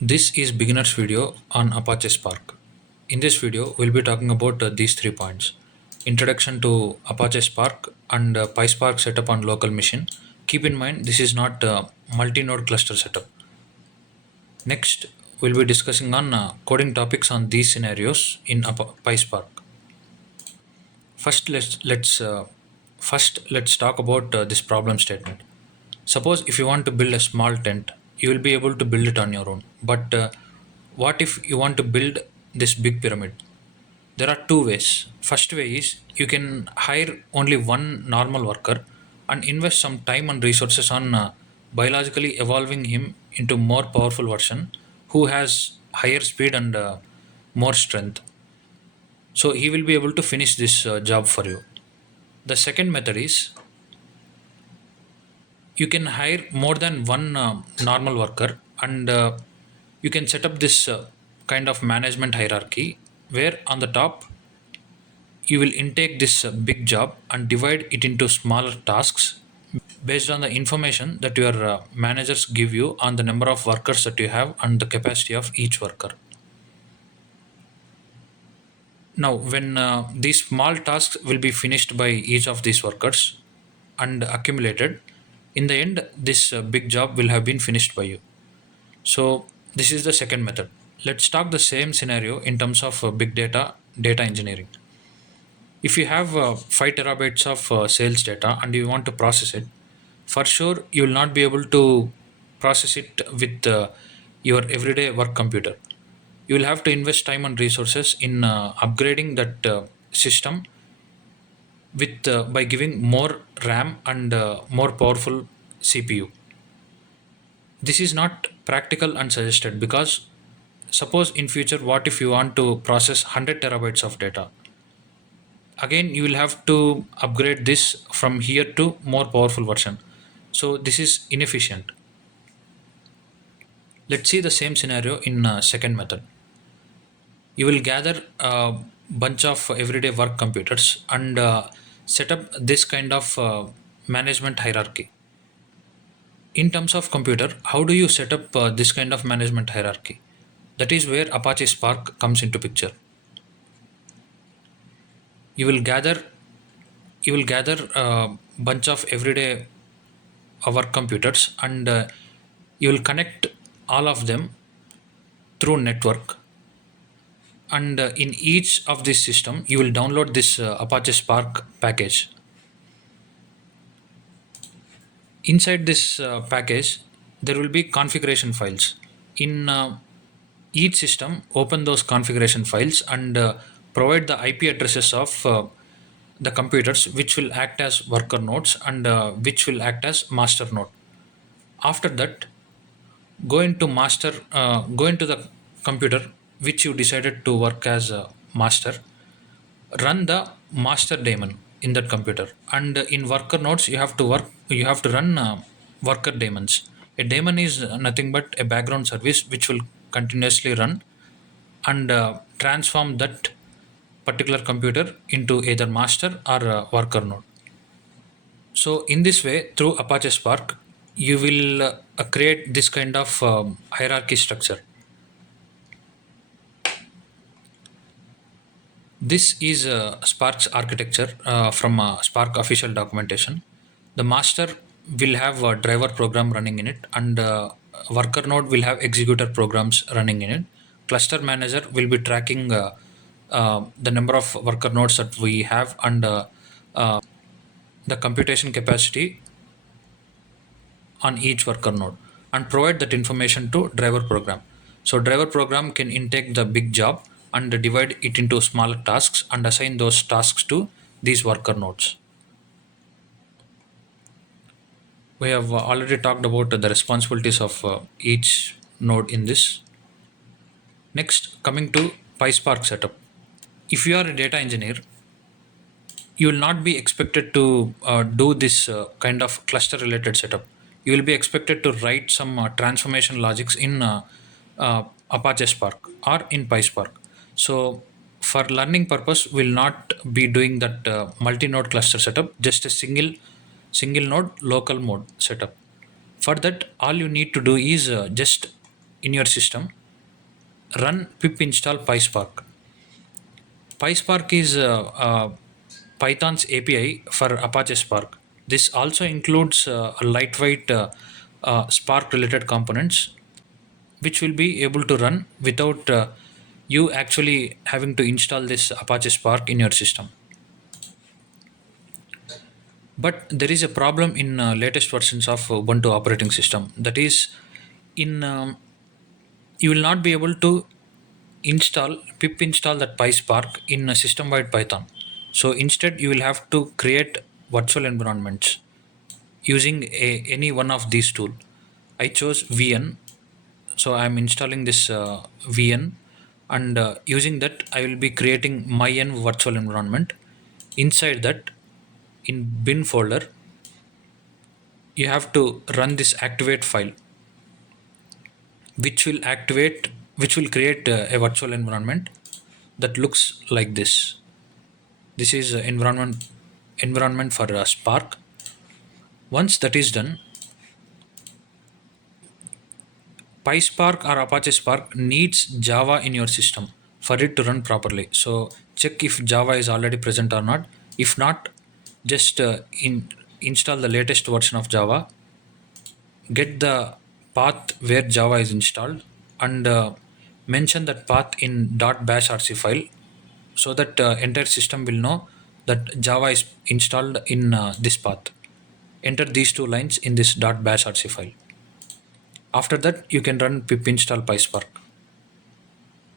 This is beginner's video on Apache Spark. In this video, we'll be talking about these 3 points. Introduction to Apache Spark and PySpark setup on local machine. Keep in mind, this is not a multi-node cluster setup. Next, we'll be discussing on coding topics on these scenarios in PySpark. First, let's talk about this problem statement. Suppose if you want to build a small tent, you will be able to build it on your own. But what if you want to build this big pyramid? There are two ways. First way is you can hire only one normal worker and invest some time and resources on biologically evolving him into more powerful version who has higher speed and more strength. So he will be able to finish this job for you. The second method is you can hire more than one normal worker and you can set up this kind of management hierarchy where on the top you will intake this big job and divide it into smaller tasks based on the information that your managers give you on the number of workers that you have and the capacity of each worker. Now when these small tasks will be finished by each of these workers and accumulated, in the end this big job will have been finished by you. So this is the second method. Let's talk the same scenario in terms of big data engineering. If you have 5 terabytes of sales data and you want to process it, for sure you will not be able to process it with your everyday work computer. You will have to invest time and resources in upgrading that system with by giving more RAM and more powerful CPU. This is not practical and suggested because suppose in future what if you want to process 100 terabytes of data, again you will have to upgrade this from here to more powerful version, so this is inefficient. Let's see the same scenario in second method. You will gather a bunch of everyday work computers and set up this kind of management hierarchy. In terms of computer, how do you set up this kind of management hierarchy? That is where Apache Spark comes into picture. You will gather a bunch of everyday work computers and you will connect all of them through network, and in each of this system you will download this Apache Spark package. Inside this package there will be configuration files. In each system, open those configuration files and provide the IP addresses of the computers which will act as worker nodes and which will act as master node. After that, go into the computer which you decided to work as a master, run the master daemon in that computer, and in worker nodes you have to run worker daemons. A daemon is nothing but a background service which will continuously run and transform that particular computer into either master or worker node. So in this way, through Apache Spark, you will create this kind of hierarchy structure. This is Spark's architecture from Spark official documentation. The master will have a driver program running in it, and worker node will have executor programs running in it. Cluster manager will be tracking the number of worker nodes that we have and the computation capacity on each worker node and provide that information to driver program. So driver program can intake the big job and divide it into smaller tasks and assign those tasks to these worker nodes. We have already talked about the responsibilities of each node in this. Next, coming to PySpark setup. If you are a data engineer, you will not be expected to do this kind of cluster related setup. You will be expected to write some transformation logics in Apache Spark or in PySpark. So for learning purpose, we'll not be doing that multi-node cluster setup, just a single node local mode setup. For that, all you need to do is just in your system, run pip install PySpark. PySpark is Python's API for Apache Spark. This also includes a lightweight Spark related components which will be able to run without you actually having to install this Apache Spark in your system. But there is a problem in latest versions of Ubuntu operating system. That is, in you will not be able to pip install that PySpark in a system-wide Python. So instead, you will have to create virtual environments using any one of these tools. I chose VN, so I'm installing this VN, and using that, I will be creating my N virtual environment. Inside that, in bin folder, you have to run this activate file, which will create a virtual environment that looks like this. This is environment for Spark. Once that is done, PySpark or Apache Spark needs Java in your system for it to run properly. So check if Java is already present or not. If not, just install the latest version of Java, get the path where Java is installed, and mention that path in .bash rc file, so that entire system will know that Java is installed in this path. Enter these two lines in this .bash rc file. After that, you can run pip install PySpark.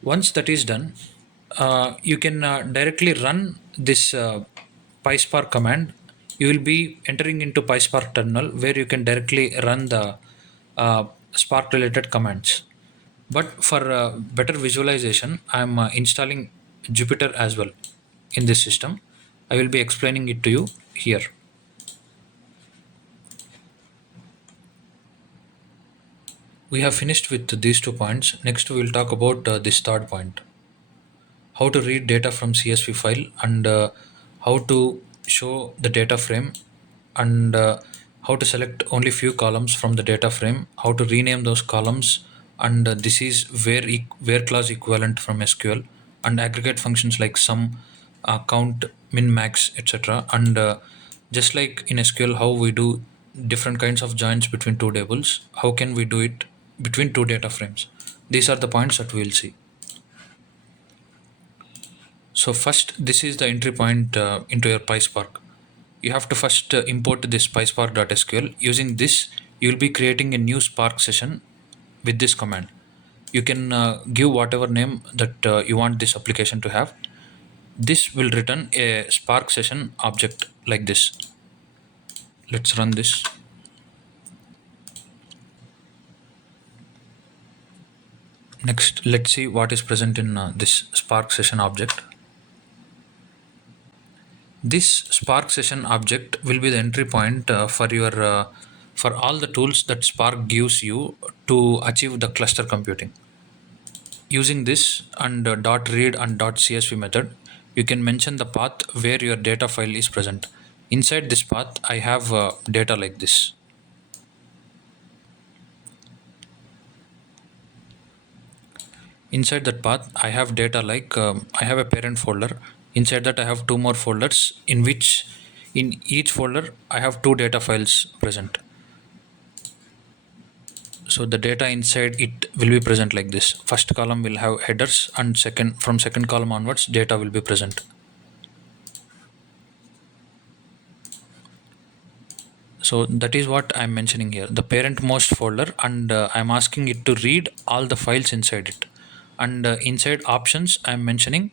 Once that is done, you can directly run this PySpark command. You will be entering into PySpark terminal where you can directly run the Spark related commands. But for better visualization, I'm installing Jupyter as well in this system. I will be explaining it to you here. We have finished with these 2 points. Next, we will talk about this third point: how to read data from CSV file, and how to show the data frame, and how to select only few columns from the data frame, how to rename those columns, and this is where clause equivalent from SQL, and aggregate functions like sum, count, min, max, etc. And just like in SQL, how we do different kinds of joins between two tables, how can we do it between two data frames? These are the points that we will see. So first, this is the entry point into your PySpark. You have to first import this PySpark.sql. Using this, you will be creating a new Spark session with this command. You can give whatever name that you want this application to have. This will return a Spark session object like this. Let's run this. Next, let's see what is present in this Spark session object. This Spark session object will be the entry point for all the tools that Spark gives you to achieve the cluster computing. Using this and .read and .csv method, you can mention the path where your data file is present. Inside this path, I have data like this. Inside that path, I have data like I have a parent folder. Inside that, I have two more folders in which in each folder I have two data files present. So the data inside it will be present like this. First column will have headers, and from second column onwards, data will be present. So that is what I'm mentioning here, the parent most folder, and I'm asking it to read all the files inside it. And inside options, I'm mentioning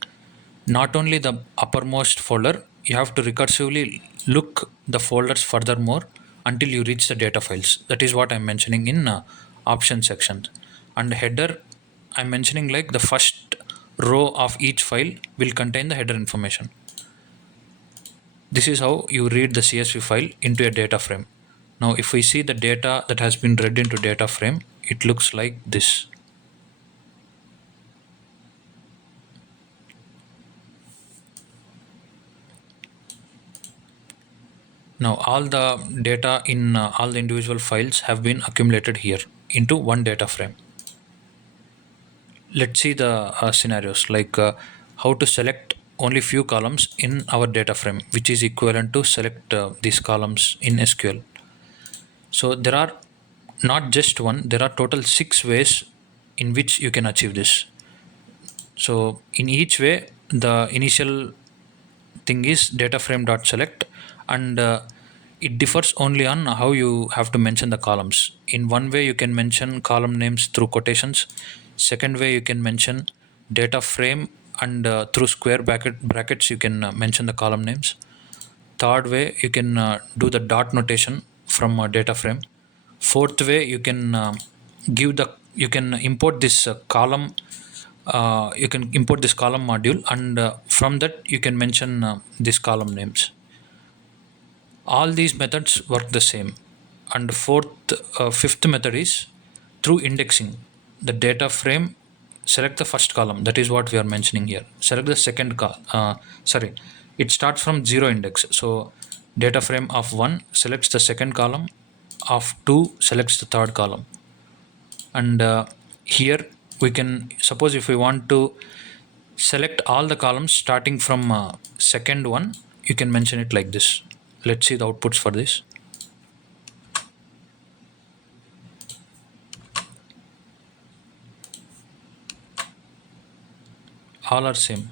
not only the uppermost folder, you have to recursively look the folders furthermore until you reach the data files. That is what I'm mentioning in option section. And header, I'm mentioning like the first row of each file will contain the header information. This is how you read the CSV file into a data frame. Now, if we see the data that has been read into data frame, it looks like this. Now, all the data in all the individual files have been accumulated here into one data frame. Let's see the scenarios, like how to select only few columns in our data frame, which is equivalent to select these columns in SQL. So there are not just one, there are total 6 ways in which you can achieve this. So in each way, the initial thing is data frame dot select, and it differs only on how you have to mention the columns. In one way, you can mention column names through quotations. Second way, you can mention data frame, and through square brackets you can mention the column names. Third way, you can do the dot notation from a data frame. Fourth way, you can you can import this column. You can import this column module, and from that you can mention these column names. All these methods work the same. And fifth method is through indexing the data frame. Select the first column. That is what we are mentioning here. Select the second sorry, it starts from zero index. So data frame of 1 selects the second column, of 2 selects the third column. And here we can suppose if we want to select all the columns starting from second one, you can mention it like this. Let's see the outputs for this. All are same.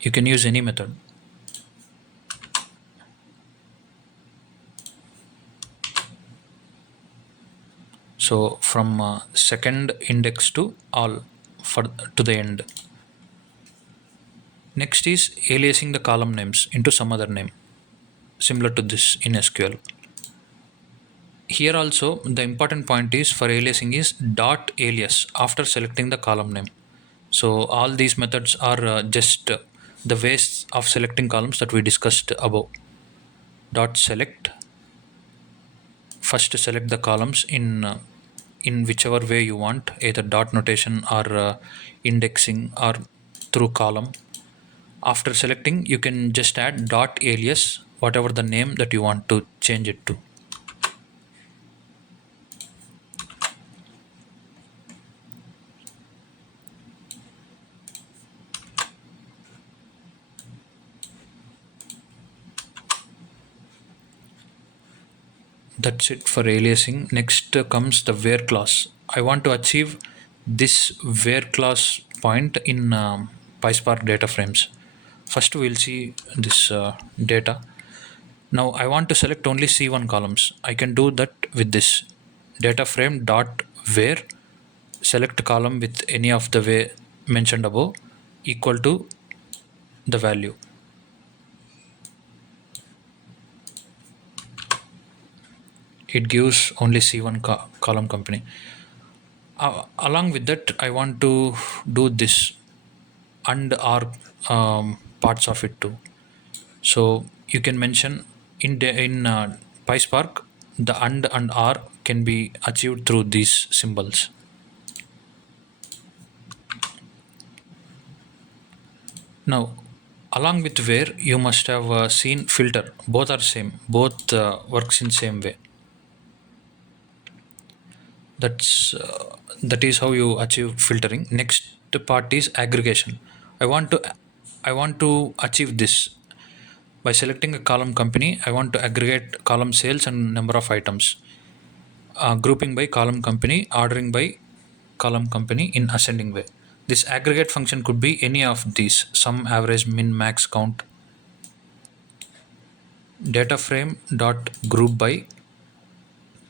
You can use any method. So from second index to all, for to the end. Next is aliasing the column names into some other name, similar to this in SQL. Here also the important point is for aliasing is dot alias after selecting the column name. So all these methods are just the ways of selecting columns that we discussed above. Dot select, first select the columns in whichever way you want, either dot notation or indexing or through column. After selecting, you can just add dot alias, whatever the name that you want to change it to. That's it for aliasing. Next comes the where clause. I want to achieve this where clause point in PySpark data frames. First, we'll see this data. Now, I want to select only C1 columns. I can do that with this data frame dot where select column with any of the way mentioned above equal to the value. It gives only C1 column company. Along with that, I want to do this and or parts of it too. So you can mention in PySpark the and or can be achieved through these symbols. Now, along with where you must have seen filter. Both are same. Both works in same way. That is how you achieve filtering. Next part is aggregation. I want to achieve this by selecting a column company. I want to aggregate column sales and number of items, grouping by column company, ordering by column company in ascending way. This aggregate function could be any of these: sum, average, min, max, count. Data frame dot group by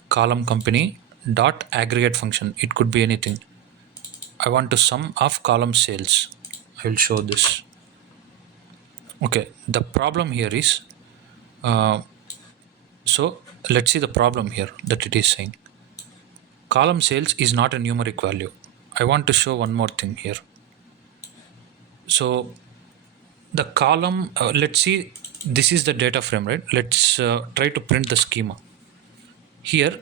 column company dot aggregate function. It could be anything. I want to sum of column sales. I will show this. Okay, the problem here is so let's see the problem here that it is saying. Column sales is not a numeric value. I want to show one more thing here. So the column, let's see, this is the data frame, right? Let's try to print the schema. Here,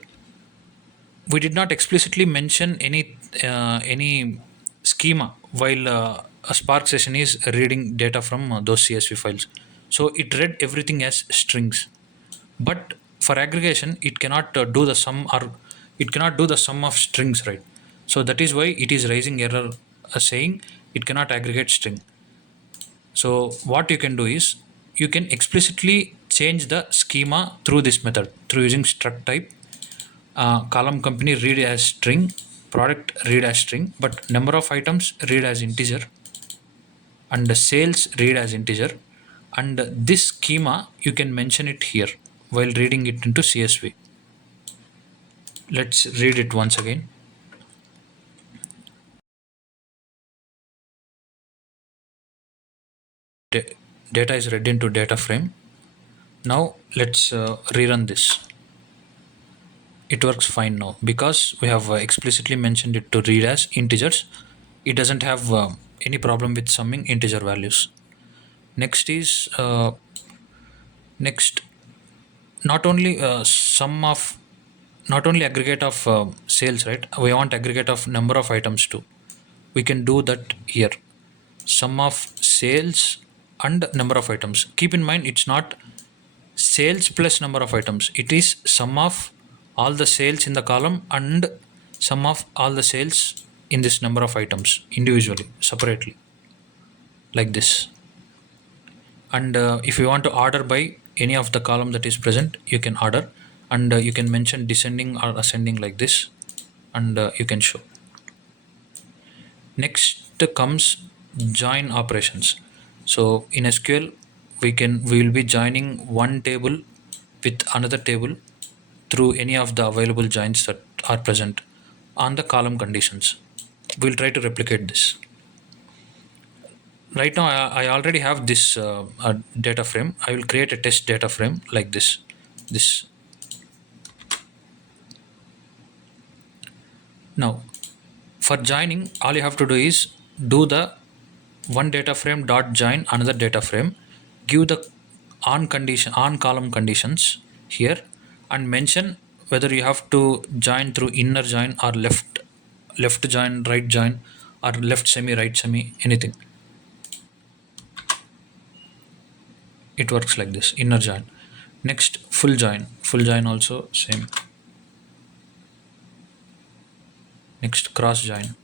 we did not explicitly mention any schema while a Spark session is reading data from those CSV files. So it read everything as strings. But for aggregation, it cannot do the sum, or it cannot do the sum of strings, right? So that is why it is raising error, saying it cannot aggregate string. So what you can do is you can explicitly change the schema through this method through using struct type, column company read as string, product read as string, but number of items read as integer, and the sales read as integer. And this schema you can mention it here while reading it into CSV. Let's read it once again. Data is read into data frame. Now let's rerun this. It works fine now because we have explicitly mentioned it to read as integers. It doesn't have any problem with summing integer values. Next is next not only sum of not only aggregate of sales, right? We want aggregate of number of items too. We can do that here. Sum of sales and number of items. Keep in mind it's not sales plus number of items. It is sum of all the sales in the column and sum of all the sales in this number of items individually, separately, like this. And if you want to order by any of the column that is present, you can order, and you can mention descending or ascending like this, and you can show. Next comes join operations. So in SQL, we will be joining one table with another table through any of the available joins that are present on the column conditions. We'll try to replicate this. Right now, I already have this data frame. I will create a test data frame like this. This. Now, for joining, all you have to do is do the one data frame dot join another data frame, give the on column conditions here, and mention whether you have to join through inner join or left join, right join, or left semi, right semi, anything. It works like this, inner join. Next, full join also same. Next, cross join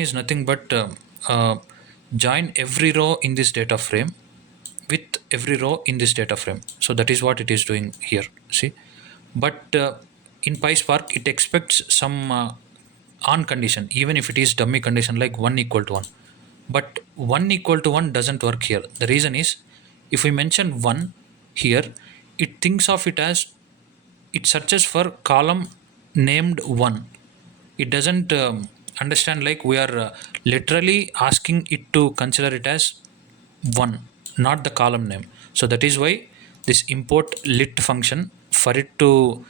is nothing but join every row in this data frame with every row in this data frame. So that is what it is doing here, see. But in PySpark it expects some on condition, even if it is dummy condition like 1 equal to 1. But 1 equal to 1 doesn't work here. The reason is, if we mention 1 here, it thinks of it as, it searches for column named 1. It doesn't understand like we are literally asking it to consider it as 1, not the column name. So that is why this import lit function, for it to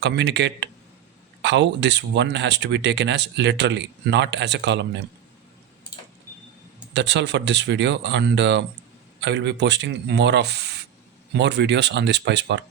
communicate how this 1 has to be taken as literally, not as a column name. That's all for this video, and I will be posting more videos on this PySpark.